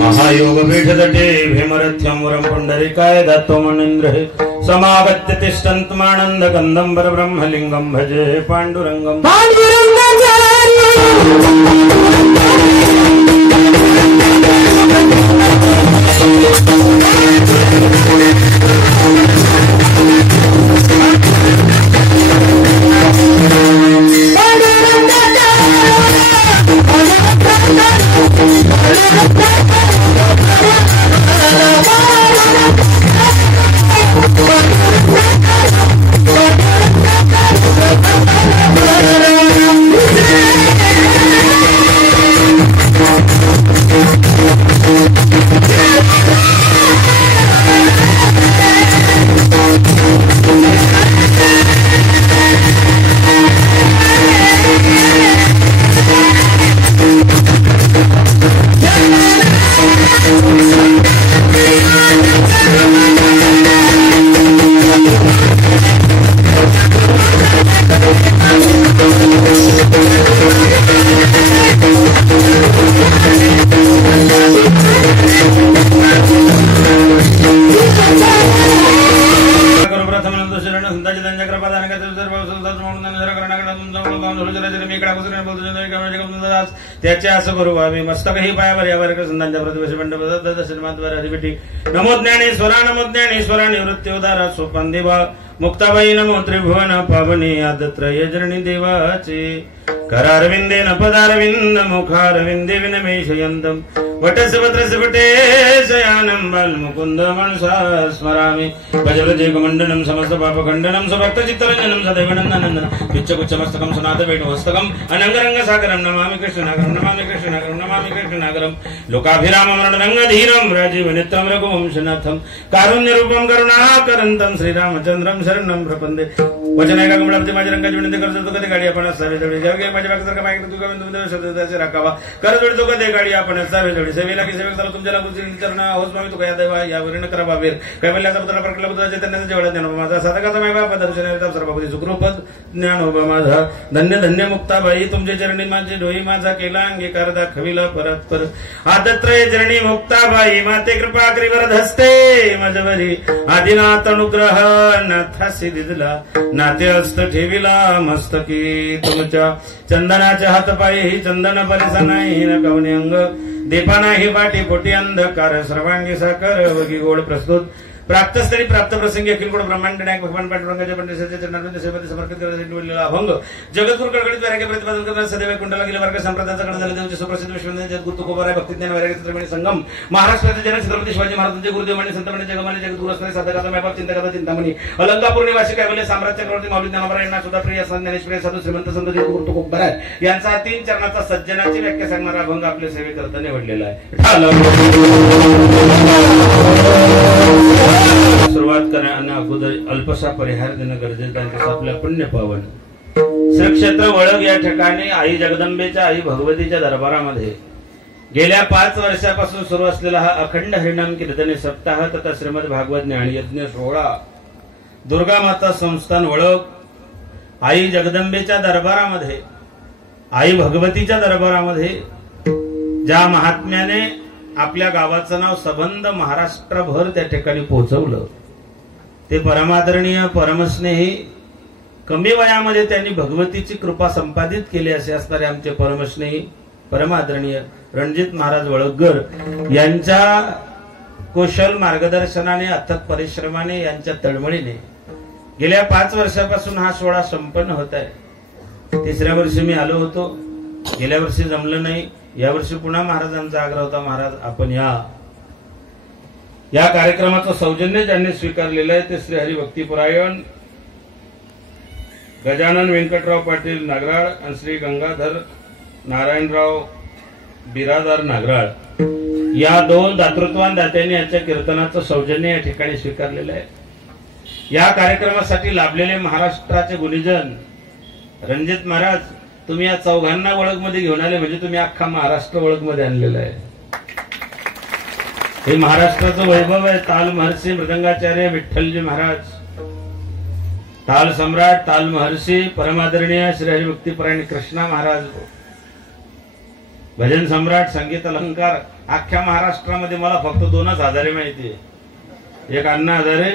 महायोगपीठतटे भीमरथ्यं वरं पुण्डरीकाय दत्तमनीन्द्र समागत्य तिष्ठन्तमानन्दकन्दं परब्रह्मलिङ्गं भजे पाण्डुरङ्गम् त्याचे असं करू आम्ही मस्तकही पायावर यावर संतांच्या प्रतिवेश नमो ज्ञानेश्वरा नमो ज्ञानेश्वरा निवृत्त्योदारा सोपान देवा मुक्ताबाई नमो त्रिभुवन पावनी आदत्रय जरणी देवाचे करारविंदेन पदारविंद मुखारविंदे विनमेशयन्तम् वटसवत्रसवटेशयानं बालमुकुन्द मनसा स्मरामि भजव्रजेकमण्डनं समस्तपापखण्डनं स्वभक्तचित्तरञ्जनं सदैवनन्दनन्दनं पिच्चकुच्चमस्तकं सुनाथवेणुहस्तकम् अनङ्गरङ्गसागरं नमामि कृष्णनागरं नमामि कृष्णनागरं नमामि कृष्णनागरं लोकाभिराममरणरङ्गधीरं राजीवनित्यं रघुवंशनाथं कारुण्यरूपं करुणाकरन्तं श्रीरामचन्द्रं शरणं प्रपन्दे वचनायका कमलापती माझ्या रंगाची विनंती करतो कधी गाडी आपण असावे जोडी जगे माझ्या बागसारखा माहिती तू सदस्य राखावा कर जोडतो कधी गाडी आपण असावे जोडी सेवेला की सेवेक झाला तुमच्या लागू चरण होस मामी तू काय देवा यावरील करा बाबीर कैवल्याचा पुत्र प्रकल्प पुत्र चैतन्याचा जेवढा ज्ञान माझा साधकाचा माय बाप दर्शन सर्वपती सुखरूपद ज्ञान उभा माझा धन्य धन्य मुक्ताबाई तुमचे चरणी माझे डोई माझा केला अंगीकार दाखविला परत पर आदत्रय चरणी मुक्ताबाई माते कृपा करीवर धस्ते माझवरी आदिनाथ अनुग्रह नाथासी दिला नाते असत ठेविला मस्तकी तुमच्या चंदनाच्या हातपायी ही चंदन परिसा नाही न कवने अंग दीपा नाही पाठी पोटी अंधकार सर्वांगी साकर वगी गोड प्रस्तुत प्राप्तस्तरी प्राप्त प्रसंगी अखिल गोड ब्रह्मांड नायक भगवान पांडुरंगाच्या पंडितांच्या चरणांमध्ये सेवेमध्ये समर्पित करण्यासाठी निवडलेला अभंग जगद्गुरु कडकडीत वैराग्य प्रतिपादन करणारा सदैव कुंडला गेले वर्ग संप्रदायाचा कडे झाले देवचे सुप्रसिद्ध विश्ववंदनीय जगद्गुरु तुकोबाराय भक्तिज्ञान वैराग्य चित्रमणी संगम महाराष्ट्राचे जनक छत्रपती शिवाजी महाराजांचे गुरुदेव आणि संतमणी जगमाने जगद्गुरु असणारे साधकाचा मैबाप चिंतकाचा चिंतामणी अलंकापूर निवासी कैवल्य साम्राज्य चक्रवर्ती माऊली ज्ञानोबा यांना सुद्धा प्रिय ज्ञानेश्वरी साधू श्रीमंत संत जगद्गुरु तुकोबाराय यांचा 3 चरणाचा सज्जनाची व्याख्या सांगणारा अभंग आपल्या सेवेकरता निवडलेला आहे. सुरुवात करण्याने अगोदर अल्पसा परिहार देणं गरजेचं आहे. आपल्या पुण्य पावन श्री क्षेत्र वळग या ठिकाणी आई जगदंबेच्या आई भगवतीच्या दरबारामध्ये गेल्या 5 वर्षापासून सुरू असलेला हा अखंड हरिनाम कीर्तने सप्ताह तथा श्रीमद भागवत ज्ञान यज्ञ सोहळा दुर्गा माता संस्थान वळग आई जगदंबेच्या दरबारामध्ये आई भगवतीच्या दरबारामध्ये ज्या महात्म्याने आपल्या गावाचं नाव सबंध महाराष्ट्रभर त्या ठिकाणी पोहोचवलं ते परमादरणीय परमस्नेही कमी वयामध्ये त्यांनी भगवतीची कृपा संपादित केली असे असणारे आमचे परमस्नेही परमादरणीय रणजित महाराज वळगकर यांच्या कुशल मार्गदर्शनाने अथक परिश्रमाने यांच्या तळमळीने गेल्या 5 वर्षापासून हा सोहळा संपन्न होत आहे. 3ऱ्या वर्षी मी आलो होतो. गेल्या वर्षी जमलं नाही. यावर्षी पुन्हा महाराजांचा आग्रह होता महाराज आपण या कार्यक्रमाचं सौजन्य ज्यांनी स्वीकारलेलं आहे ते श्री हरिभक्तीपरायण गजानन व्यंकटराव पाटील नागराळ आणि श्री गंगाधर नारायणराव बिरादार नागराळ या 2 दातृत्वान दात्यांनी यांच्या कीर्तनाचं सौजन्य या ठिकाणी स्वीकारलेलं आहे. या कार्यक्रमासाठी लाभलेले महाराष्ट्राचे गुणीजन रणजित महाराज तुम्ही या चौघांना वळगमध्ये घेऊन आले म्हणजे तुम्ही अख्खा महाराष्ट्र वळगमध्ये आणलेला आहे. हे महाराष्ट्राचं वैभव आहे. ताल महर्षी मृदंगाचार्य विठ्ठलजी महाराज, ताल सम्राट, ताल महर्षी, परमादरणीय श्री हरिभक्तीपरायण कृष्णा महाराज, भजन सम्राट, संगीत अलंकार. अख्ख्या महाराष्ट्रामध्ये मला फक्त 2च हजारे माहिती आहे. एक अण्णा हजारे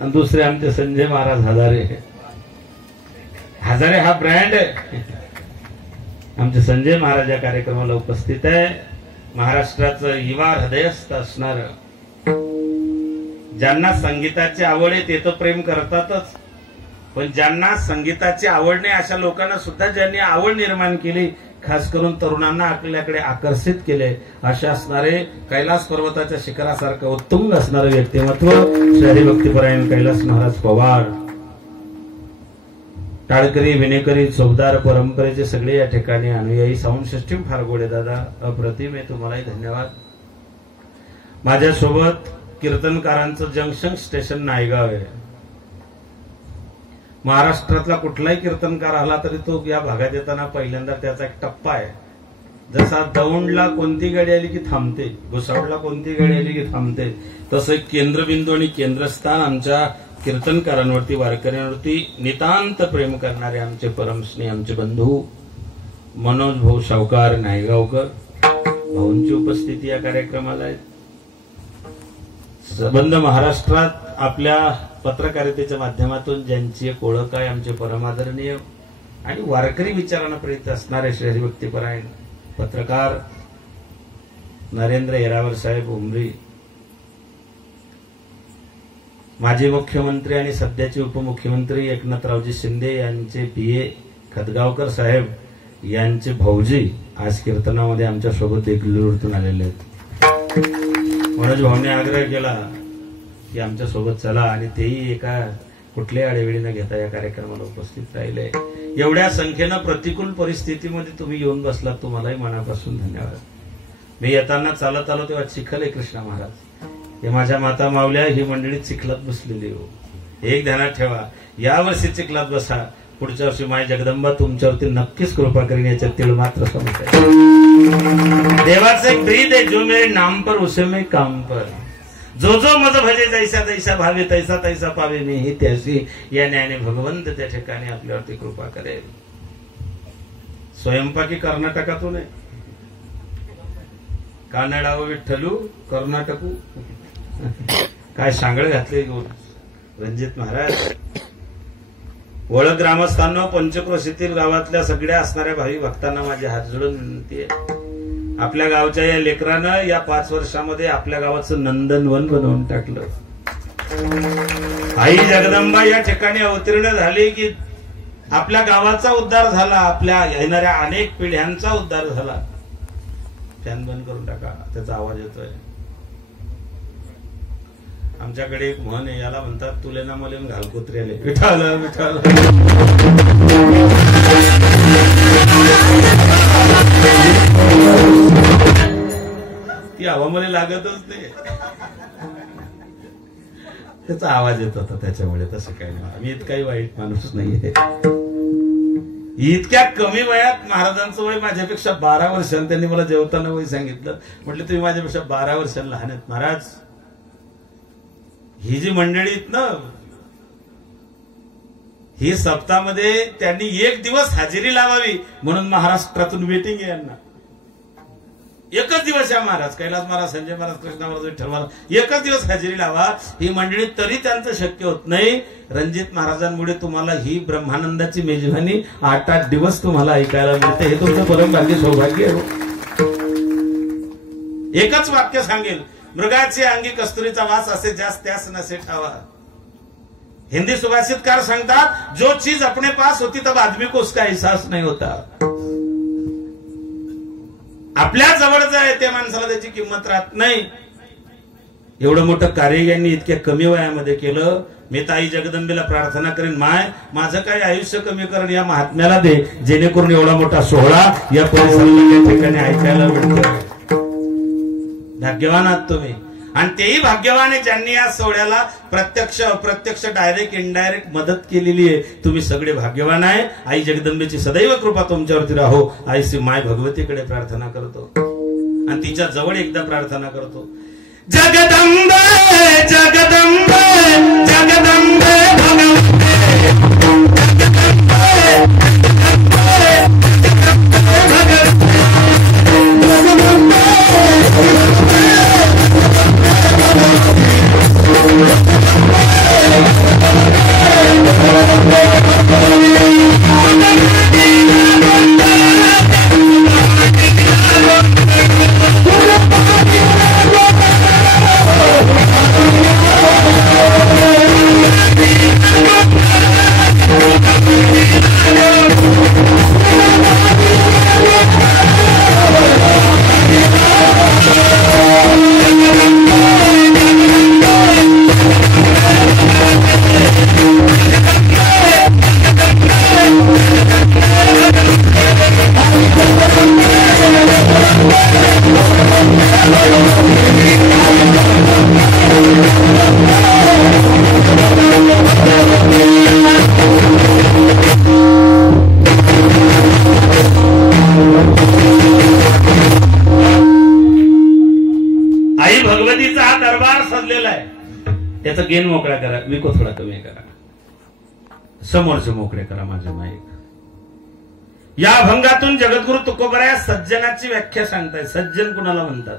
आणि दुसरे आमचे संजय महाराज हजारे. हजारे हा ब्रँड आहे. आमचे संजय महाराज या कार्यक्रमाला उपस्थित आहे. महाराष्ट्राचं युवा हृदयस्थ असणार, ज्यांना संगीताची आवड आहे ते तर प्रेम करतातच, पण ज्यांना संगीताची आवड नाही अशा लोकांना सुद्धा ज्यांनी आवड निर्माण केली, खास करून तरुणांना आपल्याकडे आकर्षित केले, अशा असणारे कैलास पर्वताच्या शिखरासारखं उत्तुंग असणारं व्यक्तिमत्व श्री हरिभक्तीपरायण कैलास महाराज पवार. टाळकरी, विनेकरी, चौदार परंपरेचे सगळे या ठिकाणी अनुयायी. साऊंड सिस्टीम फार गोड आहे दादा, अप्रतिम आहे. तुम्हालाही धन्यवाद. माझ्यासोबत कीर्तनकारांचं जंक्शन स्टेशन नायगाव आहे. महाराष्ट्रातला कुठलाही कीर्तनकार आला तरी तो या भागात येताना पहिल्यांदा त्याचा एक टप्पा आहे. जसा दौंडला कोणती गाडी आली की थांबते, भुसावळला कोणती गाडी आली की थांबते, तसं एक केंद्रबिंदू आणि केंद्रस्थान आमच्या कीर्तनकारांवरती, वारकऱ्यांवरती नितांत प्रेम करणारे आमचे परमस्नेही आमचे बंधू मनोज भाऊ सावकार नायगावकर, भाऊंची उपस्थिती या कार्यक्रमाला आहे. संबंध महाराष्ट्रात आपल्या पत्रकारितेच्या माध्यमातून ज्यांची एक ओळख आहे, आमचे परमादरणीय आणि वारकरी विचारांना प्रेरित असणारे श्री हरिभक्तीपरायण पत्रकार नरेंद्र येरावर साहेब उमरी, माजी मुख्यमंत्री आणि सध्याचे उपमुख्यमंत्री एकनाथरावजी शिंदे यांचे PA खदगावकर साहेब यांचे भाऊजी आज कीर्तनामध्ये आमच्या सोबत देगलूरतून आलेले आहेत. मनोज भाऊने आग्रह केला की आमच्या सोबत चला, आणि तेही एका कुठल्याही आडेवेळी न घेता या कार्यक्रमाला उपस्थित राहिले. एवढ्या संख्येनं प्रतिकूल परिस्थितीमध्ये तुम्ही येऊन बसलात, तुम्हालाही मनापासून धन्यवाद. मी येताना चालत आलो तेव्हा चिखल आहे कृष्णा महाराज, हे माझ्या माता मावल्या ही मंडळी चिखलात बसलेली हो. एक ध्यानात ठेवा, यावर्षी चिखलात बसा, पुढच्या वर्षी माय जगदंबा तुमच्यावरती नक्कीच कृपा करेन, याच्यात तिळ मात्र समज. देवाचं एक ब्रीद आहे, जो मेरे नाम पर उसे मैं काम पर, जो जो मज भजे जैसा तैसा भावे, तैसा तैसा पावे मी ही त्याशी. या न्यायाने भगवंत त्या ठिकाणी आपल्यावरती कृपा करेल. स्वयंपाकी कर्नाटकातून आहे, कानडाव विठ्ठलू कर्नाटकू. काय सांगळ घातले रणजित महाराज. ओळख ग्रामस्थांना, पंचक्रोशीतील गावातल्या सगळ्या असणाऱ्या भावी भक्तांना माझी हात जोडून विनंती आहे, आपल्या गावच्या या लेकरानं या 5 वर्षामध्ये आपल्या गावाचं नंदनवन बनवून टाकलं. आई जगदंबा या ठिकाणी अवतीर्ण झाली की आपल्या गावाचा उद्धार झाला, आपल्या येणाऱ्या अनेक पिढ्यांचा उद्धार झाला. फॅन बंद करून टाका, त्याचा आवाज येतोय. आमच्याकडे एक म्हण आहे, याला म्हणतात तुलेना मले घालकुत्रे आले. विठाल विठाल. ती हवामध्ये लागतच नाही, त्याचा आवाज येत होता त्याच्यामुळे. तसं काही नाही, मी इतकाही वाईट माणूस नाहीये. इतक्या कमी वयात महाराजांचं वय माझ्यापेक्षा 12 वर्षांनी, त्यांनी मला जेवताना वय सांगितलं, म्हटलं तुम्ही माझ्यापेक्षा 12 वर्षांनी लहान आहेत महाराज. ही जी मंडळी आहेत ना, ही सप्ताहामध्ये त्यांनी 1 दिवस हजेरी लावावी म्हणून महाराष्ट्रातून वेटिंग आहे यांना. 1च दिवस या महाराज, कैलास महाराज, संजय महाराज, कृष्णा महाराज, विठ्ठल महाराज, 1च दिवस हजेरी लावा ही मंडळी, तरी त्यांचं शक्य होत नाही. रणजित महाराजांमुळे तुम्हाला ही ब्रह्मानंदाची मेजवानी 8-8 दिवस तुम्हाला ऐकायला मिळते. हे तुमचं परम भाग्य, सौभाग्य आहे. एकच वाक्य सांगेल, मृगाची अंगी कस्तुरीचा वास असे जास त्यास नसे ठावा. हिंदी सुभाषितकार सांगतात, जो चीज अपने पास होती तब आदमी को उसका एहसास नहीं होता. आपल्या जवळ आहे त्या माणसाला त्याची किंमत राहत नाही. एवढं मोठं कार्य यांनी इतक्या कमी वयामध्ये केलं. मी ताई जगदंबेला प्रार्थना करेन, माय माझं काही आयुष्य कमी करून या महात्म्याला दे, जेणेकरून एवढा मोठा सोहळा या परिसरात ठिकाणी ऐकायला मिळतो. भाग्यवान आहात तुम्ही, आणि तेही भाग्यवान आहे ज्यांनी या सोहळ्याला प्रत्यक्ष अप्रत्यक्ष डायरेक्ट इनडायरेक्ट मदत केलेली आहे. तुम्ही सगळे भाग्यवान आहे. आई जगदंबेची सदैव कृपा तुमच्यावरती राहो. आई श्री माय भगवतीकडे प्रार्थना करतो आणि तिच्या जवळ एकदा प्रार्थना करतो. जगदंबे जगदंबे जगदंबे भगवते आई भगवतीचा हा दरबार सजलेला आहे. त्याचा गेन मोकळा करा, विको थोडा कमी करा, समोरचे मोकळे करा माझे माईक. या अभंगातून जगद्गुरु तुकोबराया सज्जनाची व्याख्या सांगताय. सज्जन कुणाला म्हणतात?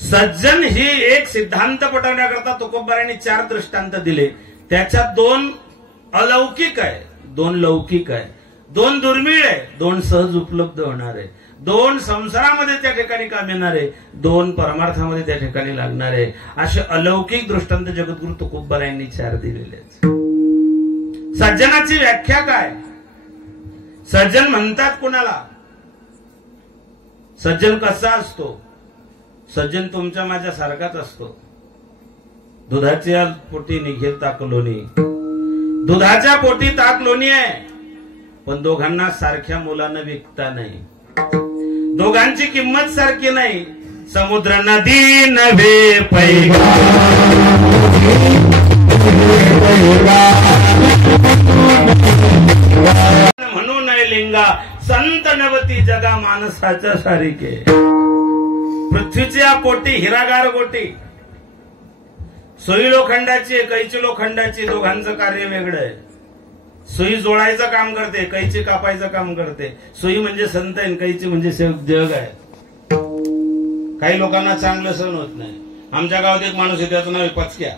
सज्जन ही एक सिद्धांत पटवण्याकरता तुकोबरायांनी 4 दृष्टांत दिले. त्याच्यात 2 अलौकिक आहे, 2 लौकिक आहे, 2 दुर्मिळ आहे, 2 सहज उपलब्ध होणारे, 2 संसारामध्ये त्या ठिकाणी काम येणारे, 2 परमार्थामध्ये त्या ठिकाणी लागणारे, असे अलौकिक दृष्टांत जगद्गुरु तुकोबरायांनी 4 दिलेले आहेत. सज्जनाची व्याख्या काय? सज्जन म्हणतात कुणाला? सज्जन कसा असतो? सज्जन तुमच्या माझ्या सारखाच असतो. दुधाच्या पोटी निघेल ताक लोणी. दुधाच्या पोटी ताक लोणी आहे, पण दोघांना सारख्या मुलानं विकता नाही. दोघांची किंमत सारखी नाही. समुद्र नदी नव्हे पैगा म्हणू नये लिंगा. संत नवती जगा माणसाच्या सारिके. पृथ्वीच्या पोटी हिरागार गोटी. सुई लोखंडाची, कैची लोखंडाची. दोघांचं कार्य वेगळं आहे. सुई जोडायचं काम करते, कैची कापायचं काम करते. सुई म्हणजे संत आहे, कैची म्हणजे जग आहे. काही लोकांना चांगलं सहन होत नाही. आमच्या गावात एक माणूस आहे, त्याचं नाव आहे पचक्या.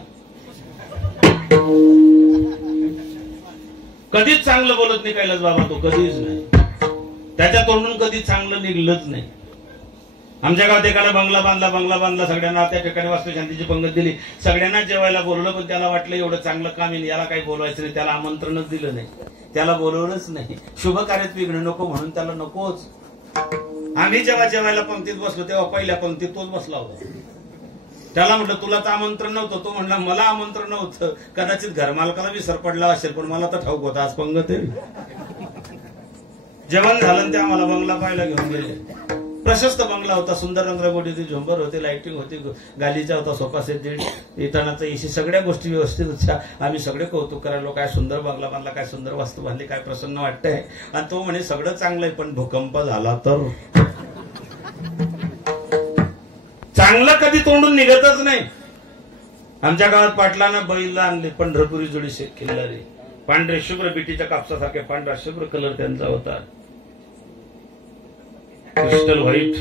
कधीच चांगलं बोलत नाही कैलास बाबा, तो कधीच नाही. त्याच्या तोंडून कधी चांगलं निघलंच नाही. आमच्या गावात एकाला बंगला बांधला, सगळ्यांना त्या ठिकाणी वास्तुशांतीची पंगत दिली, सगळ्यांना जेवायला बोलवलं, पण त्याला वाटलं एवढं चांगलं काम येईल, याला काही बोलवायचं नाही. त्याला आमंत्रणच दिलं नाही, त्याला बोलवलंच नाही. शुभ कार्यात विघ्न नको म्हणून त्याला नकोच. आम्ही जेव्हा जेवायला पंक्तीत बसलो तेव्हा पहिल्या पंक्तीत तोच बसला होता. त्याला म्हटलं तुला तर आमंत्रण नव्हतं. तो म्हणला मला आमंत्रण नव्हतं, कदाचित घरमालकाला विसर पडला असेल, पण मला तर ठाऊक होता आज पंगत आहे. जेवण झालं ते आम्हाला बंगला पाहायला घेऊन गेले. प्रशस्त बंगला होता, सुंदर रंगरंगोटी, झोंबर होते, लाइटिंग होती, गालीचा होता, सोफा सेट, येतानाचा एसी, सगळ्या गोष्टी व्यवस्थित होत्या. आम्ही सगळे कौतुक करायलो, काय सुंदर बंगला बांधला, काय सुंदर वास्तू बांधली, काय प्रसन्न वाटतंय. आणि तो म्हणे सगळं चांगलं आहे, पण भूकंप झाला तर. चांगलं कधी तोंडून निघतच नाही. आमच्या गावात पाटलानं बैलला आणले, पंढरपुरी जोडी किल्लारी, पांढरे शुभ्र बिटीच्या कापसासारखे पांढरा शुभ्र कलर त्यांचा होता, क्रिस्टल व्हाईट.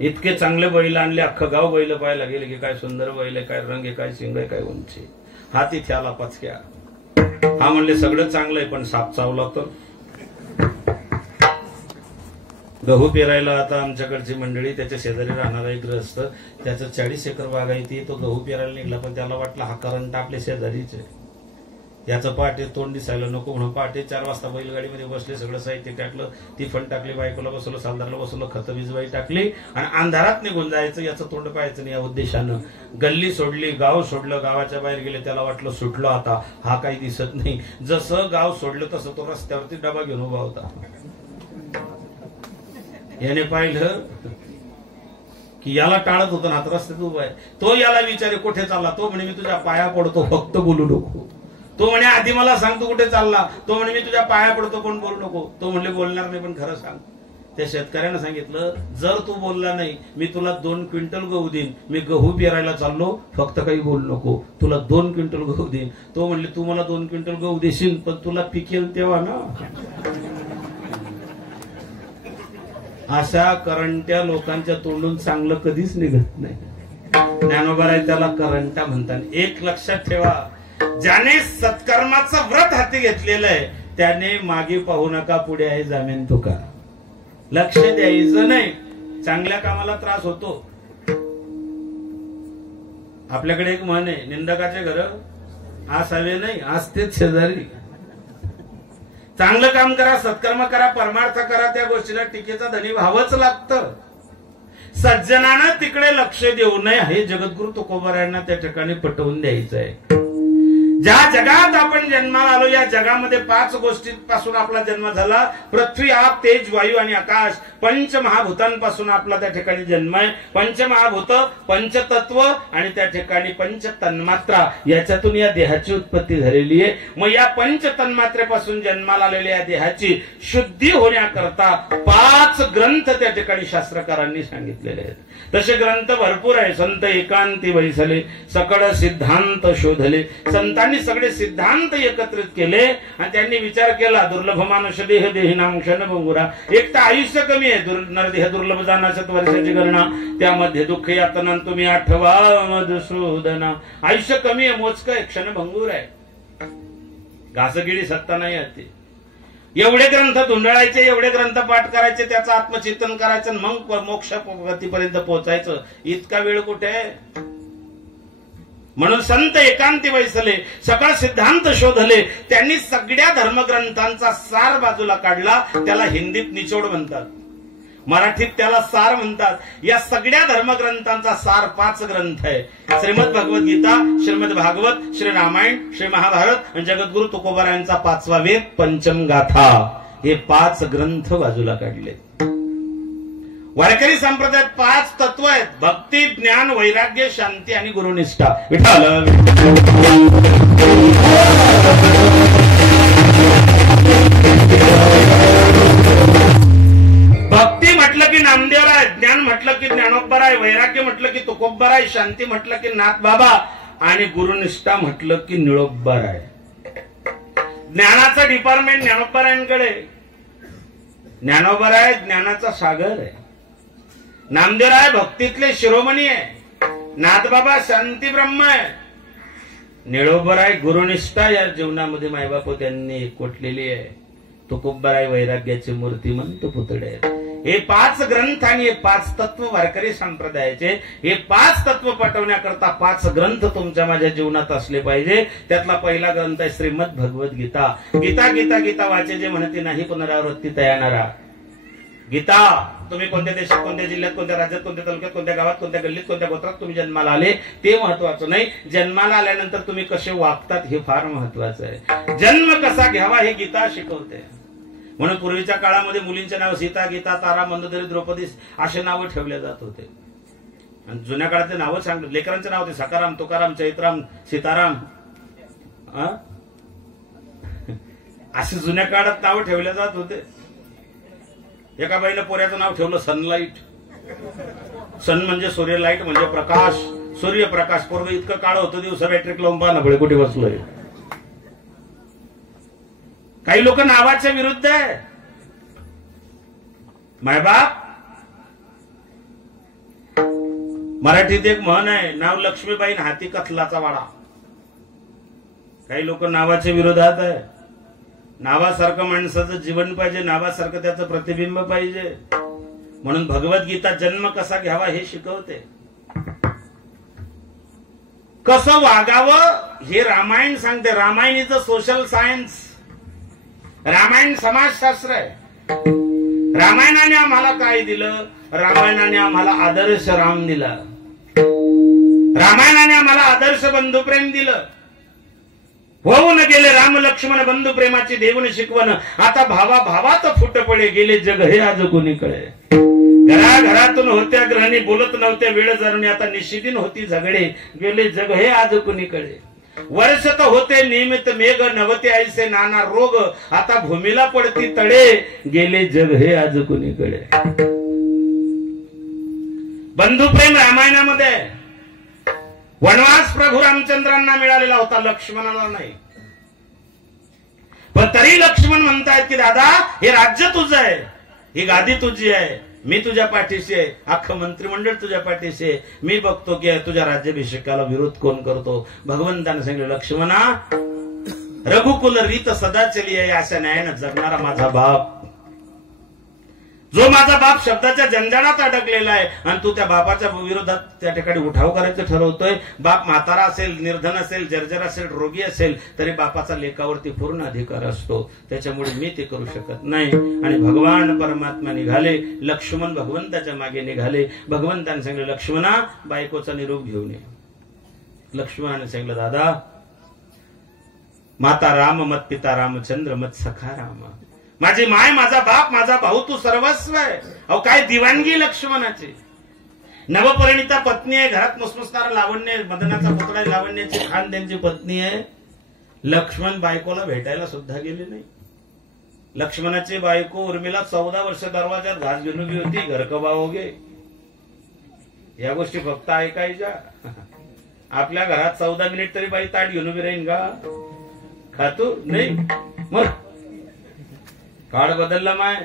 इतके चांगले बैल आणले, अख्खं गाव बैल पाहायला गेले की काय सुंदर बैल आहे, काय रंग आहे, काय शिंग आहे, काय उंची. हा तिथे आला पचक्या. हा म्हणले सगळं चांगलं आहे, पण साप चावला तर. गहू पेरायला आता आमच्याकडची मंडळी, त्याच्या शेजारी राहणारा एक ग्रस्त, त्याचं 40 एकर बागायती. तो गहू पेरायला निघला, पण त्याला वाटलं हा करंट आपल्या शेजारीच आहे. याचं पहाटे तोंड दिसायला नको म्हणून पहाटे 4 वाजता बैलगाडीमध्ये बसले, सगळं साहित्य टाकलं, तिफण टाकली, बायकोला बसवलं, सालदारला बसवलं, खतं वीजबाई टाकली, आणि अंधारात निघून जायचं. याचं तोंड पाहायचं नाही या उद्देशानं गल्ली सोडली, गाव सोडलं, गावाच्या बाहेर गेले. त्याला वाटलं सुटलो आता, हा काही दिसत नाही. जसं गाव सोडलं तसं तो रस्त्यावरती डबा घेऊन उभा होता. याने पाहिलं की याला टाळत होतं ना, आता रस्त्यात उभा आहे. तो याला विचारे कुठे चालला? तो म्हणे मी तुझ्या पाया पडतो, फक्त बोलू नको. तो म्हणे आधी मला सांग तू कुठे चालला? तो म्हणे मी तुझ्या पाया पडतो, पण बोलू नको. तो म्हणले बोलणार नाही, पण खरं सांग. त्या शेतकऱ्यानं सांगितलं, जर तू बोलला नाही मी तुला 2 क्विंटल गहू देईन. मी गहू पेरायला चाललो, फक्त काही बोलू नको, तुला 2 क्विंटल गहू देईन. तो म्हणले, तू मला 2 क्विंटल गहू देशील, पण तुला पिकेल तेव्हा ना. अशा करंट्या लोकांच्या तोंडून चांगलं कधीच निघत नाही. ज्ञानोबा त्याला करंट्या म्हणतात. एक लक्षात ठेवा, ज्याने सत्कर्माचं व्रत हाती घेतलेलं आहे त्याने मागे पाहू नका, पुढे आहे जामीन तुका. लक्ष द्यायचं नाही, चांगल्या कामाला त्रास होतो. आपल्याकडे एक म्हण आहे, निंदकाचे घर असावे नाही, असतेच शेजारी. चांगलं काम करा, सत्कर्म करा, परमार्थ करा, त्या गोष्टीला टीकेचा धनी व्हावंच लागतं. सज्जनानं तिकडे लक्ष देऊ नये हे जगद्गुरु तुकोबारायांना त्या ठिकाणी पटवून द्यायचं आहे. ज्या जगात आपण जन्माला आलो, या जगामध्ये 5 गोष्टींपासून आपला जन्म झाला. पृथ्वी, आप, तेज, वायू आणि आकाश, पंचमहाभूतांपासून आपला त्या ठिकाणी जन्म आहे. पंचमहाभूत, पंचतत्व आणि त्या ठिकाणी पंचतन्मात्रा, याच्यातून या देहाची उत्पत्ती झालेली आहे. मग या पंचतन्मात्रेपासून जन्माला आलेल्या या देहाची शुद्धी होण्याकरता 5 ग्रंथ त्या ठिकाणी शास्त्रकारांनी सांगितलेले आहेत. तसे ग्रंथ भरपूर आहे. संत एकांती बैसले, सकळ सिद्धांत शोधले. संतांनी सगळे सिद्धांत एकत्रित केले आणि त्यांनी विचार केला, दुर्लभ मानुष देह देहिनाम क्षण भंगुरा. एक तर आयुष्य कमी आहे, नरदेह दुर्लभ जानाशत वर्षाची गणना, त्यामध्ये दुःख यातना तुम्ही आठवा मधुसूदना. आयुष्य कमी आहे, मोजकं आहे, क्षण भंगूर आहे, घासगिडी सत्ता नाही आती. एवढे ग्रंथ धुंडळायचे, एवढे ग्रंथ पाठ करायचे, त्याचं आत्मचिंतन करायचं, मग मोक्ष गतीपर्यंत पोहोचायचं. इतका वेळ कुठे आहे? म्हणून संत एकांती बैसले, सकळ सिद्धांत शोधले. त्यांनी सगळ्या धर्मग्रंथांचा सार बाजूला काढला. त्याला हिंदीत निचोड म्हणतात, मराठीत त्याला सार म्हणतात. या सगळ्या धर्मग्रंथांचा सार 5 ग्रंथ आहे. श्रीमद भगवद्गीता, श्रीमद भागवत, श्री रामायण, श्री महाभारत आणि जगद्गुरु तुकोबारायांचा 5वा वेद पंचम गाथा. हे 5 ग्रंथ बाजूला काढले. वारकरी संप्रदायात 5 तत्व आहेत: भक्ती, ज्ञान, वैराग्य, शांती आणि गुरुनिष्ठा. विठ्ठल भक्ती म्हटलं की नामदेव आहे, ज्ञान म्हटलं की ज्ञानोबा आहे, वैराग्य म्हटलं की तुकोबा आहे, शांती म्हटलं की नाथ बाबा आणि गुरुनिष्ठा म्हटलं की निळोबा आहे. ज्ञानाचं डिपार्टमेंट ज्ञानोबारायांकडे. ज्ञानोबा आहे ज्ञानाचा सागर आहे. नामदेवराय भक्तीतले शिरोमणी आहे. नाथबाबा शांती ब्रह्म आहे. निळोबराय गुरुनिष्ठा या जीवनामध्ये मायबापू त्यांनी कोटलेली आहे. तुकोबाराय वैराग्याची मूर्तिमंत पुतळे आहेत. हे 5 ग्रंथ आणि हे 5 तत्व वारकरी संप्रदायाचे. हे 5 तत्व पटवण्याकरता 5 ग्रंथ तुमच्या माझ्या जीवनात असले पाहिजे. त्यातला पहिला ग्रंथ आहे श्रीमद भगवद्गीता. गीता गीता गीता वाचे जे म्हणते नाही पुनरावृत्ती तयानारा. गीता, तुम्ही कोणत्या देशात, कोणत्या जिल्ह्यात, कोणत्या राज्यात, कोणत्या तालुक्यात, कोणत्या गावात, कोणत्या गल्लीत, कोणत्या गोत्रात तुम्ही जन्माला आले ते महत्वाचं नाही. जन्माला आल्यानंतर तुम्ही कसे वागतात हे फार महत्वाचं आहे. जन्म कसा घ्यावा हे गीता शिकवते. म्हणून पूर्वीच्या काळामध्ये मुलींचे नाव सीता, गीता, तारा, मंदोदरी, द्रौपदी असे नावं ठेवले जात होते. आणि जुन्या काळातले नावं सांगले. लेकरांचे नाव होते सकाराम, तुकाराम, चैत्राम, सीताराम, असे जुन्या काळात नावं ठेवले जात होते. एका बाईनं पोऱ्याचं नाव ठेवलं सनलाइट. सन म्हणजे सूर्य, लाईट म्हणजे प्रकाश, सूर्यप्रकाश. पोरग इतकं काळ होतं, दिवसा बॅटरी लावून पाहा ना पुढे कुठे बसलोय. काही लोक नावाच्या विरुद्ध आहे. मायबाप, मराठीत एक म्हण आहे, नाव लक्ष्मीबाई हाती कथलाचा वाडा. काही लोक नावाच्या विरोधात आहे. नावासारखं माणसाचं जीवन पाहिजे, नावासारखं त्याचं प्रतिबिंब पाहिजे. म्हणून भगवद्गीता जन्म कसा घ्यावा हे शिकवते. कसं वागावं हे रामायण सांगते. Ramayana is a social science. Ramayana समाजशास्त्र आहे. रामायणाने आम्हाला काय दिलं? रामायणाने आम्हाला आदर्श राम दिला. रामायणाने आम्हाला आदर्श बंधुप्रेम दिलं. होऊन गेले राम लक्ष्मण बंधू प्रेमाची देऊन शिकवण. आता भावा भावात फुट पडे गेले जग हे आज कोणीकडे. घराघरातून होत्या ग्रहणी बोलत नव्हत्या वेळ जरणी. आता निशिदिन होती झगडे गेले जग हे आज कोणीकडे. वर्ष तर होते नियमित मेघ नवते ऐसे नाना रोग आता भूमीला पडती तडे गेले जग हे आज कुणीकडे. बंधुप्रेम रामायणामध्ये वनवास प्रभू रामचंद्रांना मिळालेला होता, लक्ष्मणाला नाही. पण तरी लक्ष्मण म्हणतायत की दादा हे राज्य तुझं आहे, ही गादी तुझी आहे, मी तुझ्या पाठीशी आहे, अख्खं मंत्रिमंडळ तुझ्या पाठीशी आहे, मी बघतो की तुझ्या राज्याभिषेकाला विरोध कोण करतो. भगवंताने सांगितलं लक्ष्मणा रघुकुल रीत सदा चली आहे, अशा न्यायानं जगणारा माझा बाप, जो माझा बाप शब्दाच्या जंजाळात अडकलेला आहे आणि तू त्या बापाच्या विरोधात त्या ठिकाणी उठाव करायचं ठरवतोय. बाप म्हातारा असेल, निर्धन असेल, जर्जर असेल, रोगी असेल तरी बापाचा लेखावरती पूर्ण अधिकार असतो, त्याच्यामुळे मी ते करू शकत नाही. आणि भगवान परमात्मा निघाले, लक्ष्मण भगवंताच्या मागे निघाले. भगवंताने सांगितलं लक्ष्मणा बायकोचा निरोप घेऊन ये. लक्ष्मणाने सांगितलं दादा माता राम मत पिता रामचंद्र मत सखा राम, माझी माय, माझा बाप, माझा भाऊ, तू सर्वस्व आहे. अहो काय दिवाणगी लक्ष्मणाची. नवपरिणिता पत्नी आहे, घरात मुसमुसणारा लावण्य, मदनाचा पुतळा लावण्याची खान त्यांची पत्नी आहे. लक्ष्मण बायकोला भेटायला सुद्धा गेले नाही. लक्ष्मणाची बायको उर्मिला 14 वर्ष दरवाजात घास घेऊन उभी होती. घर कबावोगे या गोष्टी फक्त ऐकायच्या. आपल्या घरात 14 मिनिट तरी बाई ताट घेऊन उभी राहीन का? खातो नाही. मग काळ बदलला माय.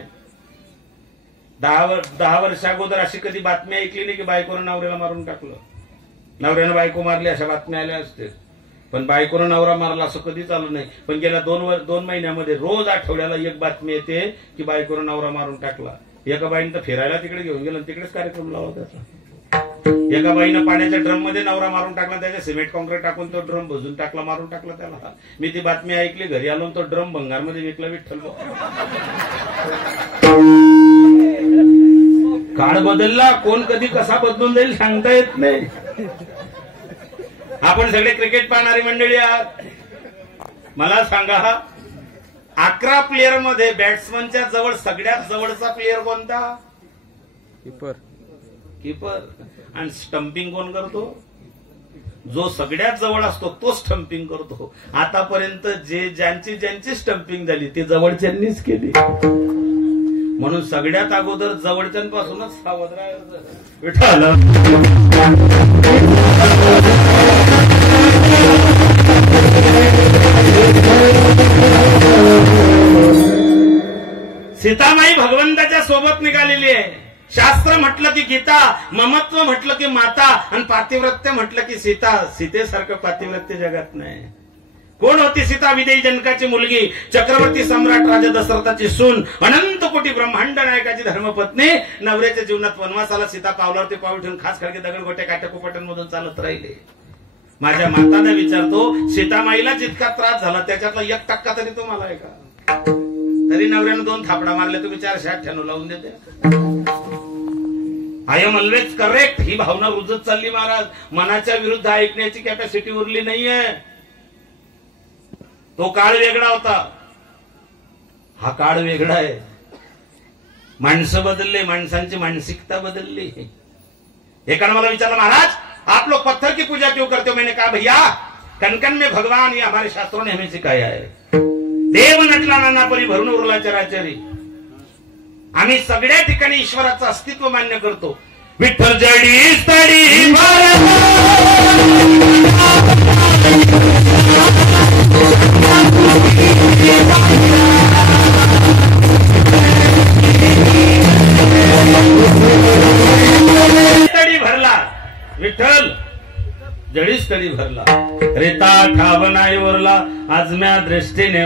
10 वर्ष अगोदर अशी कधी बातमी ऐकली नाही की बायकोनं नवऱ्याला मारून टाकलं, नवऱ्यानं बायको मारली, अशा बातम्या आल्या असते. पण बायकोनं नवरा मारला असं कधी चालू नाही. पण गेल्या 2 महिन्यामध्ये रोज आठवड्याला एक बातमी येते की बायकोनं नवरा मारून टाकला. एका बाईनं तर फिरायला तिकडे घेऊन गेलं, तिकडेच कार्यक्रम लावला त्याचा. एका बाईनं पाण्याच्या ड्रम मध्ये नवरा मारून टाकला, त्याच्या सिमेंट कॉन्क्रीट टाकून तो ड्रम भजून टाकला, मारून टाकला त्याला. मी ती बातमी ऐकली, घरी आलो तो ड्रम भंगारमध्ये विकला. विठ्ठल काळ बदलला, कोण कधी कसा बदलून जाईल सांगता येत नाही. आपण सगळे क्रिकेट पाहणारी मंडळी आहात. मला सांगा 11 प्लेयर मध्ये बॅट्समनच्या जवळ सगळ्यात जवळचा प्लेयर कोणता? कीपर. आणि स्टंपिंग कोण करतो? जो सगळ्यात जवळ असतो तो स्टंपिंग करतो. आतापर्यंत ज्यांची स्टंपिंग झाली ती जवळच्यांनीच केली. म्हणून सगळ्यात अगोदर जवळच्यांपासूनच सावध राहायचं. विठ्ठल सीतामाई भगवंताच्या सोबत निघालेली आहे. शास्त्र म्हटलं की गीता, ममत्व म्हटलं की माता, आणि पातिव्रत्य म्हटलं की सीता. सीतेसारखं पातिव्रत्य जगात नाही. कोण होती सीता? विदेही जनकाची मुलगी, चक्रवर्ती सम्राट राजा दशरथाची सून, अनंत कोटी ब्रह्मांड नायकाची धर्मपत्नी. नवऱ्याच्या जीवनात वनवासाला सीता पावलावरती पाऊल ठेवून खास खडके दगड गोटे काट्याकुपटांमधून चालत राहिले. माझ्या माताने विचारतो सीतामाईला जितका त्रास झाला त्याच्यातला 1% तरी तुम्हाला आहे का? तरी नवऱ्यानं 2 थापडा मारले, तुम्ही 498 लावून देते. आय एम ऑलवेज करेक्ट ही भावना रुजत चालली महाराज. मनाच्या विरुद्ध ऐकण्याची कॅपॅसिटी उरली नाहीये. तो काळ वेगळा होता, हा काळ वेगळा आहे. माणसं बदलले, माणसांची मानसिकता बदलली. एकाने मला विचारलं महाराज आप लोग पत्थर की पूजा क्यों करते हो? मैंने कहा भैया कणकण में भगवान ये हमारे शास्त्रों ने हमें सिखाया है. देव नटला नाना परी भरून उरला चराचरी. आम्ही सगळ्या ठिकाणी ईश्वराचं अस्तित्व मान्य करतो. विठ्ठल जडी तडी तडी भरला, विठ्ठल जडीच तडी भरला. रेता ठाव नाही उरला आजम्या दृष्टीने.